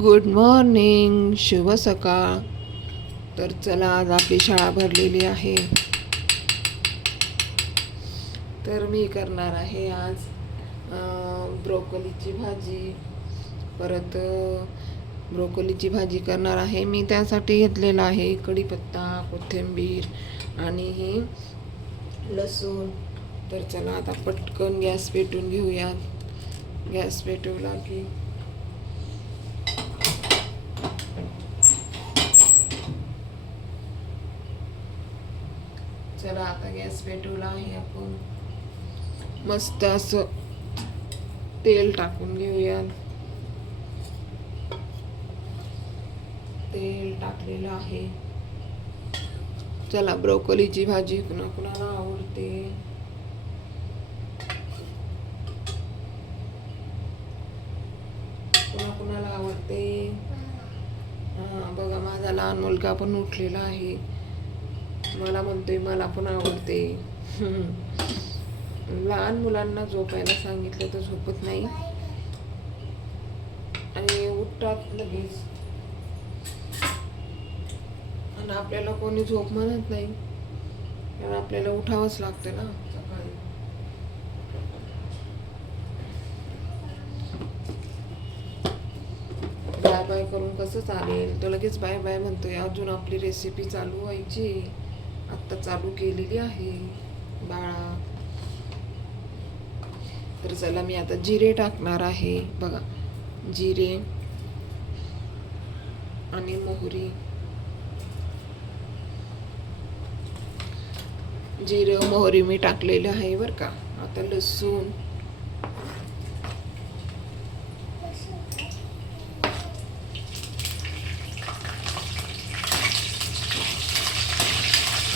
Good morning शुभ सकाळ. तर चला आज आपली शाळा भरलेली आहे. तर मी करणार आहे आज ब्रोकोलीची भाजी. परत ब्रोकोलीची भाजी करणार आहे. मी त्यासाठी घेतलेला आहे कढीपत्ता कोथिंबीर आणि ही लसूण. तर चला आता पटकन गॅस पेटून घेऊयात गॅस पेटवला की चला आता गॅस पेटवला आहे आपण. मस्त असं तेल टाकून घेऊयात तेल टाकलेलं आहे. चला ब्रोकोलीची भाजी कुणा कुणाला आवडते? कुणा कुणाला आवडते? हा बघा माझा लहान मुलगा पण उठलेला आहे. मला म्हणतोय मला पण आवडते. लहान मुलांना झोपायला सांगितलं तर झोपत नाही. आणि उठतात लगेच. आणि आपल्याला कोणी झोप म्हणत नाही. कारण आपल्याला उठावंच लागतं ना सकाळी. बाय बाय करून कसं चालेल? तो लगेच बाय बाय म्हणतोय. अजून आपली रेसिपी चालू व्हायची. आत्ता चालू केलेली आहे. बाळा. तर चला मी आता जिरे टाकणार आहे. बघा. जिरे आणि मोहरी. जिरं मोहरी मी टाकलेलं आहे बरं का. आता लसूण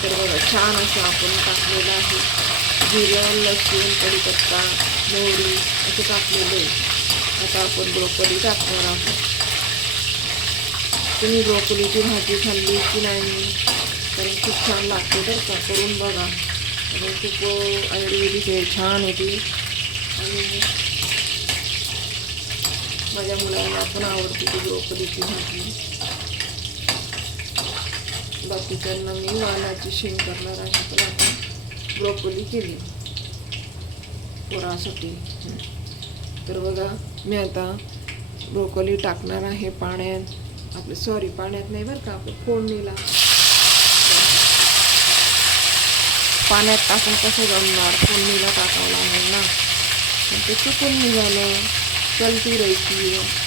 तर बघा छान असं आपण टाकलेलं आहे. जिरं लसूण कढीपत्ता मोहरी असं टाकलेलं आहे. आता आपण ब्रोकली टाकणार आहोत. तुम्ही ब्रोकलीची भाजी खाल्ली की नाही? तर खूप छान लागते बरं का करून बघा. आणि खूप आयुर्वेदिक आहे छान होती आणि माझ्या मुलांना पण आवडते ती ब्रोकलीची भाजी. बाकी त्यांना मी वालाची शेंग करणार आहे तर आता ब्रोकोली केली. पोरासाठी. तर बघा मी आता ब्रोकोली टाकणार आहे पाण्यात. आपलं सॉरी पाण्यात नाही बरं का आपण फोडणीला. पाण्यात टाकून कसं जमणार? फोडणीला टाकावं लागेल ना. पण ते चुकून निघालं. चलती राहायची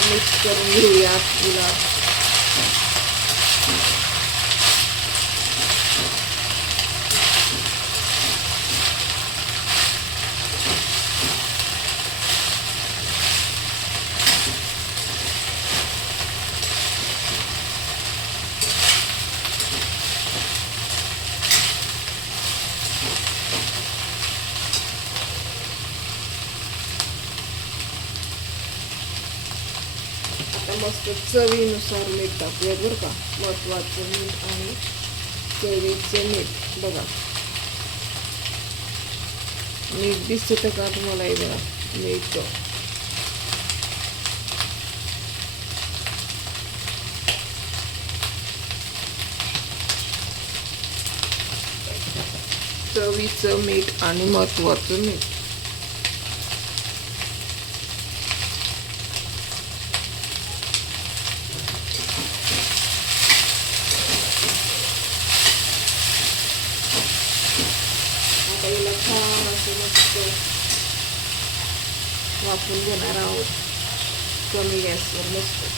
आता मस्त मिक्स करून घेऊयात आता मस्त चवीनुसार मीठ टाकूया बरं का. महत्त्वाचं मीठ आणि चवीचं मीठ. बघा. मीठ दिसतं का तुम्हालाही बघा? मीठ. चवीचं मीठ आणि महत्त्वाचं मीठ आता याला छान असं मस्त वापरून घेणार आहोत कमी गॅसवर मस्त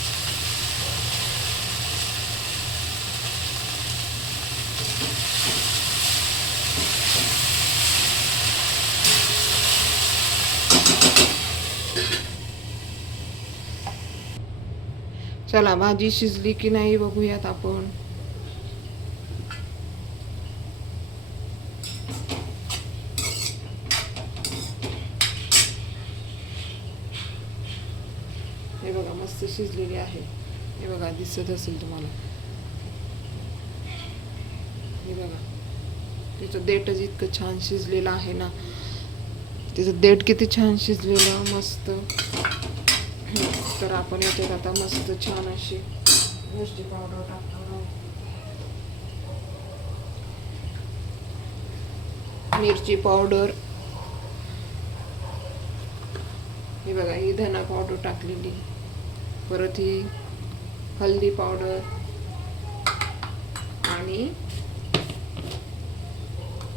चला भाजी शिजली की नाही बघूयात आपण मस्त शिजलेली आहे हे बघा दिसत असेल तुम्हाला. हे बघा. तिचं देठच इतकं छान शिजलेलं आहे ना तिचं देठ किती छान शिजलेलं मस्त. तर आपण याच्यात आता मस्त छान अशी मिरची पावडर टाकणार मिरची पावडर. हे बघा ही धना पावडर टाकलेली. परत ही हल्दी पावडर आणि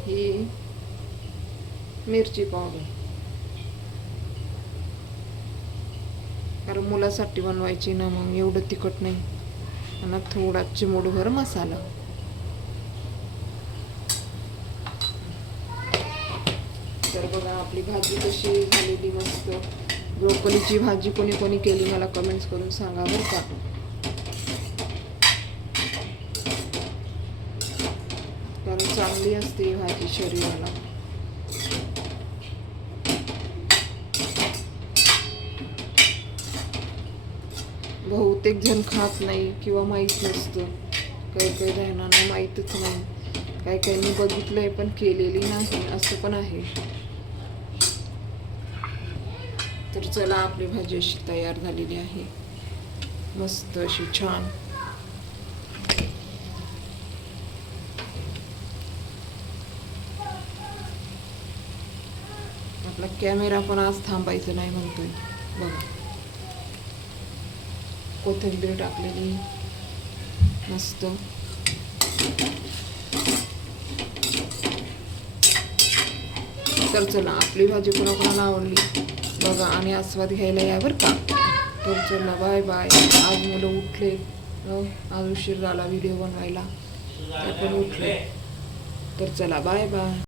ही मिरची पावडर. कारण मुलासाठी बनवायची ना मग एवढं तिखट नाही. आणि थोडा चिमूटभर मसाला. तर बघा आपली भाजी कशी झालेली मस्त. ब्रोकोलीची भाजी कोणी कोणी केली मला कमेंट्स करून सांगा बरं का. कारण चांगली असते ही भाजी शरीराला. बहुतेक जण खात नाही किंवा माहीत नसतं. काही काही जणांना माहीतच नाही. काही काहींनी बघितलंय पण केलेली नाही असं पण आहे. तर चला आपली भाजी अशी तयार झालेली आहे. मस्त अशी छान. आपला कॅमेरा पण आज थांबायचं नाही म्हणतोय. बघा. कोथिंबीर टाकलेली. मस्त. तर चला आपली भाजी कोणाकोणाला आवडली? बघा आणि आस्वाद घ्यायला या बरं का. तर चला बाय बाय. आज मुलं उठले आज उशीर झाला व्हिडिओ बनवायला. ते पण उठले. तर चला बाय बाय.